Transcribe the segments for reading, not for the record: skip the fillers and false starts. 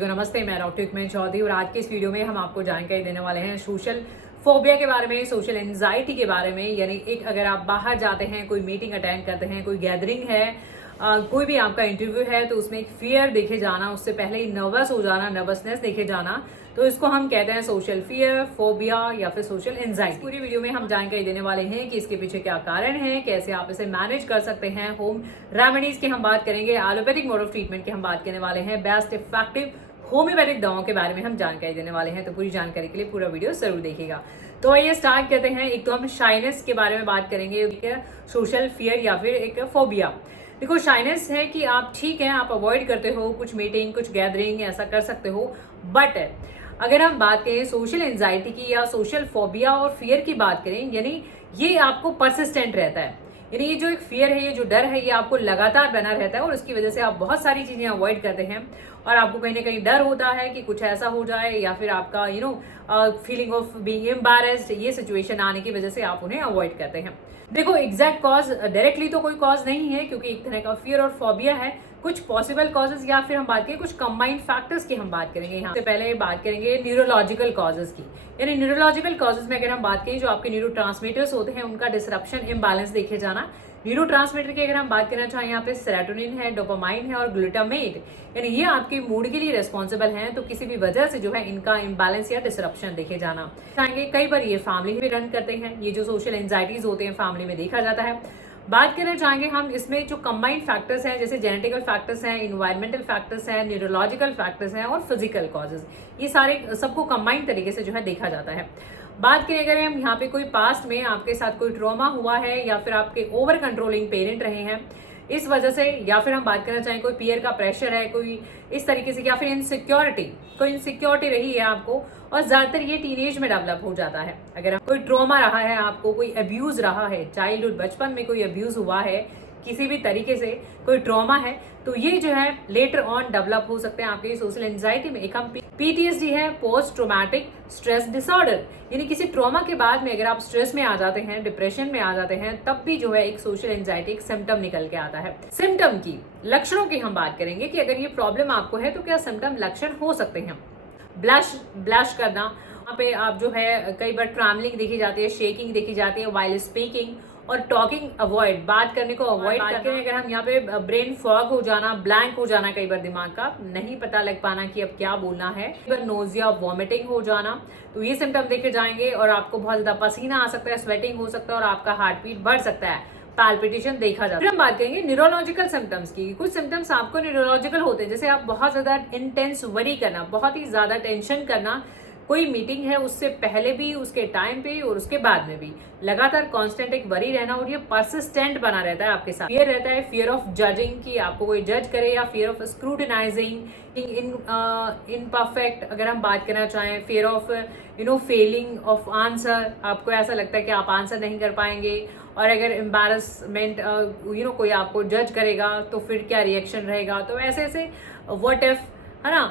तो नमस्ते, मैं डॉक्टर इकमैन चौधरी और आज के इस वीडियो में हम आपको जानकारी देने वाले हैं सोशल फोबिया के बारे में, सोशल एंजाइटी के बारे में। यानी एक अगर आप बाहर जाते हैं, कोई मीटिंग अटेंड करते हैं, कोई गैदरिंग है, कोई भी आपका इंटरव्यू है, तो उसमें एक फियर देखे जाना, उससे पहले ही नर्वस हो जाना, नर्वसनेस देखे जाना, तो इसको हम कहते हैं सोशल फियर, फोबिया या फिर सोशल एंजाइटी। पूरी वीडियो में हम जानकारी देने वाले हैं कि इसके पीछे क्या कारण है, कैसे आप इसे मैनेज कर सकते हैं। होम रेमेडीज की हम बात करेंगे, एलोपैथिक मोड ऑफ ट्रीटमेंट की हम बात करने वाले हैं, बेस्ट इफेक्टिव होम्योपैथिक दवाओं के बारे में हम जानकारी देने वाले हैं। तो पूरी जानकारी के लिए पूरा वीडियो जरूर देखिएगा। तो आइए स्टार्ट करते हैं। एक तो हम शाइनेस के बारे में बात करेंगे, सोशल फियर या फिर एक फोबिया। देखो, शाइनेस है कि आप ठीक है, आप अवॉइड करते हो कुछ मीटिंग, कुछ गैदरिंग, ऐसा कर सकते हो। बट अगर हम बात करें सोशल एंजाइटी की या सोशल फोबिया और फियर की बात करें, यानी ये आपको परसिस्टेंट रहता है। यानी ये जो एक फियर है, ये जो डर है, ये आपको लगातार बना रहता है और उसकी वजह से आप बहुत सारी चीजें अवॉइड करते हैं और आपको कहीं ना कहीं डर होता है कि कुछ ऐसा हो जाए या फिर आपका फीलिंग ऑफ बीइंग एम्बैरेस्ड, ये सिचुएशन आने की वजह से आप उन्हें अवॉइड करते हैं। देखो, एग्जैक्ट कॉज डायरेक्टली तो कोई कॉज नहीं है, क्योंकि एक तरह का फियर और फोबिया है। कुछ पॉसिबल कॉजेज या फिर हम बात करें कुछ कंबाइंड फैक्टर्स की हम बात करेंगे। यहाँ से पहले बात करेंगे न्यूरोलॉजिकल कॉजेज की। यानी न्यूरोलॉजिकल कॉजेज में अगर हम बात करें, जो आपके न्यूरोट्रांसमीटर्स होते हैं उनका डिसरप्शन, इम्बैलेंस देखे जाना। न्यूरोट्रांसमीटर की अगर हम बात करना चाहें, यहाँ पे सेरोटोनिन है, डोपामाइन है और ग्लूटामेट, यानी ये आपके मूड के लिए रिस्पॉन्सिबल हैं। तो किसी भी वजह से जो है इनका इम्बैलेंस या डिसरप्शन देखे जाना चाहेंगे। कई बार ये फैमिली में रन करते हैं, ये जो सोशल एंजाइटीज होते हैं फैमिली में देखा जाता है। बात करना चाहेंगे हम इसमें जो कंबाइंड फैक्टर्स हैं, जैसे जेनेटिकल फैक्टर्स हैं, इन्वायरमेंटल फैक्टर्स हैं, न्यूरोलॉजिकल फैक्टर्स हैं और फिजिकल कॉजेज, ये सारे सबको कंबाइंड तरीके से जो है देखा जाता है। बात करें अगर हम यहाँ पे कोई पास्ट में आपके साथ कोई ट्रॉमा हुआ है या फिर आपके ओवर कंट्रोलिंग पेरेंट रहे हैं इस वजह से, या फिर हम बात करना चाहें कोई पीयर का प्रेशर है, कोई इस तरीके से, या फिर कोई इनसिक्योरिटी रही है आपको, और ज्यादातर ये टीनेज में डेवलप हो जाता है। अगर कोई ट्रॉमा रहा है आपको, कोई अब्यूज रहा है, चाइल्डहुड बचपन में कोई अब्यूज हुआ है, किसी भी तरीके से कोई ट्रॉमा है, तो ये जो है लेटर ऑन डेवलप हो सकते हैं आपके सोशल एंजाइटी में। एक हम पीटीएसडी है, पोस्ट ट्रॉमेटिक स्ट्रेस डिसऑर्डर, यानी किसी ट्रॉमा के बाद में अगर आप स्ट्रेस में आ जाते हैं, डिप्रेशन में आ जाते हैं, तब भी जो है एक सोशल एंजाइटी एक सिम्टम निकल के आता है। सिम्टम की, लक्षणों की हम बात करेंगे कि अगर ये प्रॉब्लम आपको है तो क्या सिम्टम लक्षण हो सकते हैं। ब्लश करना, वहाँ पे आप जो है कई बार ट्रैमलिंग देखी जाती है, शेकिंग देखी जाती है वाइल स्पीकिंग, और टॉकिंग अवॉइड, बात करने को अवॉइड करके अगर हम यहाँ पे ब्रेन फॉग हो जाना, ब्लैंक हो जाना, कई बार दिमाग का नहीं पता लग पाना कि अब क्या बोलना है, कई बार नोजिया, वॉमिटिंग हो जाना, तो ये सिम्टम देखे जाएंगे। और आपको बहुत ज्यादा पसीना आ सकता है, स्वेटिंग हो सकता है और आपका हार्ट बीट बढ़ सकता है, पैल्पिटेशन देखा जाता है। फिर हम बात करेंगे न्यूरोलॉजिकल सिम्टम्स की। कुछ सिम्टम्स आपको न्यूरोलॉजिकल होते हैं, जैसे आप बहुत ज्यादा इंटेंस वरी करना, बहुत ही ज्यादा टेंशन करना, कोई मीटिंग है उससे पहले भी, उसके टाइम पे और उसके बाद में भी लगातार कांस्टेंट एक वरी रहना, और ये परसिस्टेंट बना रहता है आपके साथ। फियर रहता है, फियर ऑफ जजिंग, कि आपको कोई जज करे, या fear of scrutinising in perfect अगर हम बात करना चाहें, fear of Fehling of answer, आपको ऐसा लगता है कि आप आंसर नहीं कर पाएंगे। और अगर एम्बैरसमेंट, कोई आपको जज करेगा तो फिर क्या रिएक्शन रहेगा, तो ऐसे ऐसे व्हाट इफ, है ना,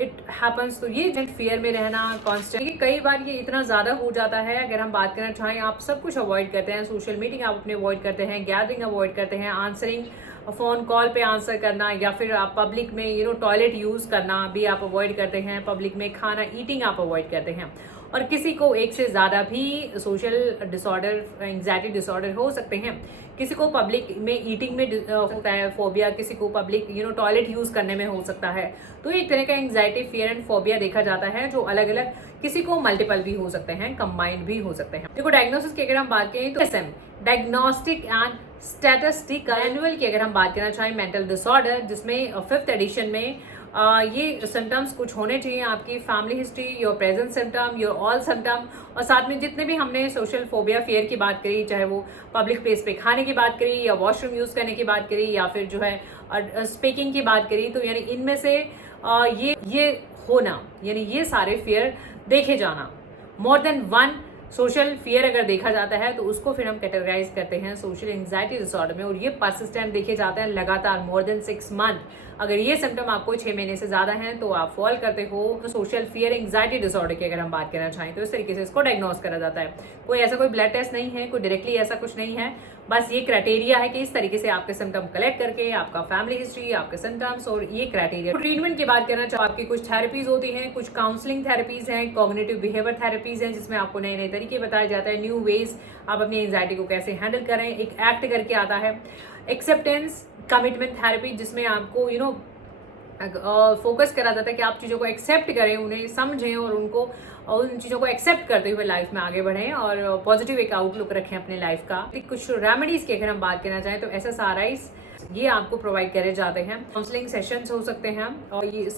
इट हैपन्स। तो ये जो फियर में रहना कॉन्स्टेंट, कई बार ये इतना ज्यादा हो जाता है। अगर हम बात करना चाहें, आप सब कुछ अवॉइड करते हैं, सोशल मीटिंग आप अपने अवॉइड करते हैं, गैदरिंग अवॉइड करते हैं, आंसरिंग फोन कॉल पे आंसर करना, या फिर आप पब्लिक में टॉयलेट यूज करना भी आप अवॉइड करते हैं, पब्लिक में खाना ईटिंग आप अवॉइड करते हैं। और किसी को एक से ज्यादा भी सोशल डिसऑर्डर, एंजाइटी डिसऑर्डर हो सकते हैं। किसी को पब्लिक में ईटिंग में हो सकता है फोबिया, किसी को पब्लिक टॉयलेट यूज करने में हो सकता है। तो एक तरह का एंजाइटी, फियर एंड फोबिया देखा जाता है, जो अलग अलग, किसी को मल्टीपल भी हो सकते हैं, कंबाइंड भी हो सकते हैं। देखो, डायग्नोसिस की अगर हम बात करें तो DSM, diagnostic and statistical manual की अगर हम बात करना चाहें, मेंटल डिसऑर्डर, जिसमें 5th एडिशन में ये सिम्टम्स कुछ होने चाहिए, आपकी family history, your present symptom, your all symptom, और साथ में जितने भी हमने सोशल फोबिया फियर की बात करी, चाहे वो पब्लिक प्लेस पे खाने की बात करी, या वॉशरूम यूज करने की बात करी, या फिर जो है स्पीकिंग की बात करी, तो यानी इनमें से ये होना, यानी ये सारे फियर देखे जाना, more than one social fear अगर देखा जाता है तो उसको फिर हम कैटेगराइज करते हैं सोशल एंजाइटी डिसऑर्डर में। और ये परसिस्टेंट देखे जाते हैं लगातार, मोर देन 6 मंथ अगर ये सिम्टम आपको 6 महीने से ज्यादा हैं तो आप फॉल करते हो सोशल फियर एंग्जाइटी डिसऑर्डर की अगर हम बात करना चाहें तो इस तरीके से इसको डायग्नोज करा जाता है। कोई ऐसा कोई ब्लड टेस्ट नहीं है, कोई डायरेक्टली ऐसा कुछ नहीं है, बस ये क्राइटेरिया है कि इस तरीके से आपके सिम्टम कलेक्ट करके आपका फैमिली हिस्ट्री, आपके सिम्टम्स और ये क्राइटेरिया। ट्रीटमेंट की बात करना चाहो, आपकी कुछ थेरेपीज होती हैं, कुछ काउंसलिंग थेरेपीज हैं, कॉग्निटिव बिहेवियर थेरेपीज हैं, जिसमें आपको नए नए तरीके बताए जाते हैं, न्यू वेज आप अपनी एंजाइटी को कैसे हैंडल करें। एक एक्ट करके आता है एक्सेप्टेंस कमिटमेंट थेरेपी, जिसमें आपको फोकस करा जाता है कि आप चीज़ों को एक्सेप्ट करें, उन्हें समझें और उन चीज़ों को एक्सेप्ट करते हुए लाइफ में आगे बढ़ें और पॉजिटिव एक आउटलुक रखें अपने लाइफ का। कुछ रेमेडीज की अगर हम बात करना चाहें तो SSRIs ये आपको प्रोवाइड करे जाते हैं। काउंसलिंग सेशंस हो सकते हैं और ये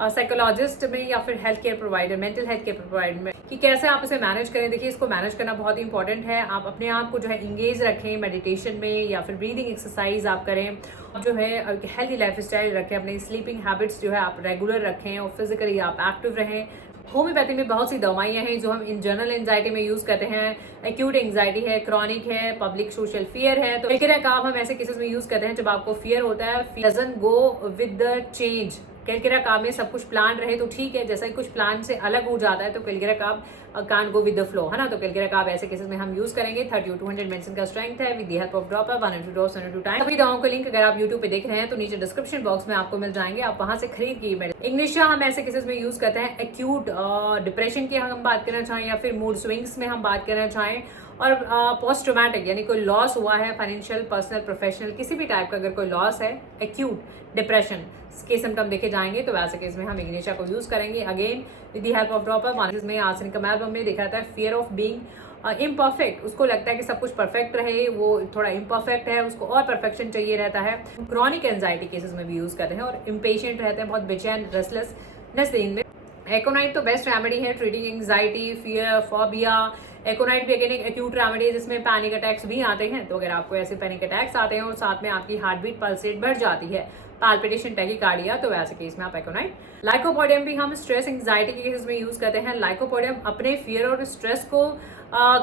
साइकोलॉजिस्ट में या फिर health care provider, mental health care provider में कि कैसे आप इसे मैनेज करें। देखिए, इसको मैनेज करना बहुत ही इंपॉर्टेंट है। आप अपने आप को जो है इंगेज रखें मेडिटेशन में या फिर ब्रीदिंग एक्सरसाइज आप करें, जो है हेल्थी लाइफ स्टाइल रखें, अपनी स्लीपिंग हैबिट्स जो है आप रेगुलर रखें और फिजिकली आप एक्टिव रहें। होम्योपैथी में बहुत सी दवाइयाँ हैं जो हम इन जनरल एंजाइटी में यूज करते हैं। एक्यूट एंजाइटी है, क्रॉनिक है, पब्लिक सोशल फियर है। तो कैलकेरा हम ऐसे केसेस में यूज करते हैं जब आपको फियर होता है, doesn't go with the change. कैलकेरा काम में सब कुछ प्लान रहे तो ठीक है, जैसा ही कुछ प्लान से अलग हो जाता है तो कैलकेरा काम can't go with the flow, है ना। तो कैलकेरा काम ऐसे केसेस में हम यूज करेंगे। 30 to 200 मेडिसिन का स्ट्रेंथ है with the help of dropper 1 or 2 drops at a time। सभी दवाओं के लिंक अगर आप यूट्यूब पे देख रहे हैं तो नीचे डिस्क्रिप्शन बॉक्स में आपको मिल जाएंगे, आप वहां से खरीद की मेडिसिन। इग्निशिया हम ऐसे केसेस में यूज करते हैं एक्यूट डिप्रेशन की हम बात करना चाहें या फिर मूड स्विंग्स में हम बात करना चाहें, और पोस्ट ट्रोमैटिक यानी कोई लॉस हुआ है, फाइनेंशियल, पर्सनल, प्रोफेशनल, किसी भी टाइप का अगर कोई लॉस है, एक्यूट डिप्रेशन के सिम्टम देखे जाएंगे तो वैसे केस में हम इग्निशिया को यूज करेंगे। Again with the help of dropper में आर्सेनिकम एल्बम में देखा जाता है फियर ऑफ बीइंग इम्परफेक्ट। उसको लगता है कि सब कुछ परफेक्ट रहे, वो थोड़ा इम्परफेक्ट है, उसको और परफेक्शन चाहिए रहता है। क्रॉनिक एंजाइटी केसेस में भी यूज करते हैं और इम्पेशेंट रहते हैं, बहुत बेचैन, रेस्टलेसनेस दिन में। एकोनाइट तो बेस्ट रेमेडी है ट्रीटिंग एंजाइटी, फियर, फोबिया। एकोनाइट भी अगेन एक एक्यूट रेमेडी है जिसमें पैनिक अटैक्स भी आते हैं। तो अगर आपको ऐसे पैनिक अटैक्स आते हैं और साथ में आपकी हार्ट बीट पल्स रेट बढ़ जाती है, पाल्पिटेशन, टैकीकार्डिया, तो ऐसे केस में आप एकोनाइट। लाइकोपोडियम भी हम स्ट्रेस एंजाइटी के केस में यूज करते हैं। लाइकोपोडियम अपने फियर और स्ट्रेस को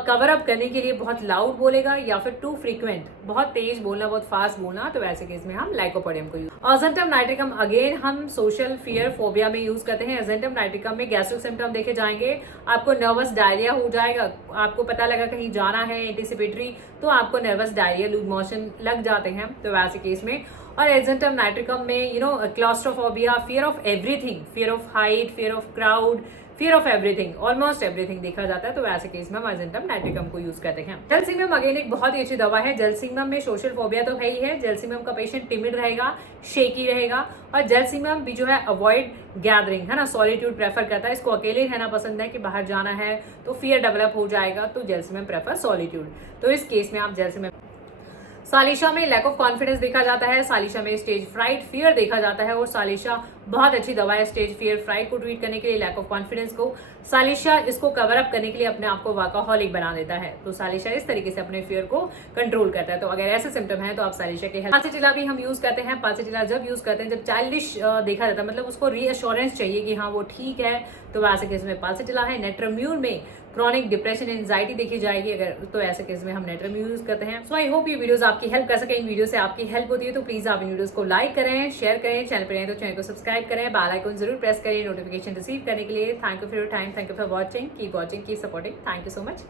कवर अप करने के लिए बहुत लाउड बोलेगा या फिर टू फ्रीक्वेंट, बहुत तेज बोलना, बहुत फास्ट बोलना, तो ऐसे केस में हम लाइकोपोडियम को यूज। अजेंटम नाइट्रिकम अगेन हम सोशल फियर फोबिया में यूज करते हैं। अजेंटम नाइट्रिकम में गैस्ट्रिक सिम्टम देखे जाएंगे, आपको नर्वस डायरिया हो जाएगा, आपको पता लगा कहीं जाना है एंटीसिपेटरी तो आपको नर्वस डायरिया, लूज मोशन लग जाते हैं, तो वैसे केस में। और एजेंटम नाइट्रिकम में claustrophobia, fear of everything, fear of height, fear of crowd, fear of everything, almost everything देखा जाता है, तो वैसे केस में हम एजेंटम नाइट्रिकम को यूज करते हैं। जेलसिमियम अगेन एक बहुत ही अच्छी दवा है। जेलसिमियम में सोशल फोबिया तो है ही है, जेलसिमियम का पेशेंट टिमिड रहेगा, शेकी रहेगा, और जेलसिमियम भी जो है अवॉइड गैदरिंग, है ना, सॉलिट्यूड प्रेफर करता है, इसको अकेले रहना पसंद है कि बाहर जाना है तो फियर डेवलप हो जाएगा, तो जेलसिमियम प्रेफर सॉलिट्यूड, तो इस केस में आप जेलसिमियम। सालिशा में लैक ऑफ कॉन्फिडेंस देखा जाता है, सालिशा में स्टेज फ्राइट, फियर देखा जाता है, और सालिशा बहुत अच्छी दवा है स्टेज फियर फ्राइट को ट्रीट करने के लिए, लैक ऑफ कॉन्फिडेंस को। सालिशा इसको कवर अप करने के लिए अपने आप को वर्कaholic बना देता है, तो सालिशा इस तरीके से अपने फियर को कंट्रोल करता है। तो अगर ऐसे सिम्टम है तो आप सालिशा के हेल्प। पाल्सिटिला भी हम यूज करते हैं। पाल्सिटिला जब यूज करते हैं जब चाइल्डिश देखा जाता है, मतलब उसको रीअश्योरेंस चाहिए कि हाँ वो ठीक है, तो वैसे केस में पाल्सिटिला है। नेट्रम्यूर में क्रॉनिक डिप्रेशन एंजाइटी देखी जाएगी अगर, तो ऐसे केस में हम नेट्रम्यूर यूज करते हैं। सो आई होप ये वीडियोस आपकी हेल्प कर सके। इन वीडियो से आपकी हेल्प होती है तो प्लीज आप इन वीडियोस को लाइक करें, शेयर करें, चैनल पर नए तो चैनल को सब्सक्राइब करें, बेल आइकन जरूर प्रेस करें नोटिफिकेशन रिसीव करने के लिए। Thank you for your time, thank you for watching, keep supporting, thank you so much.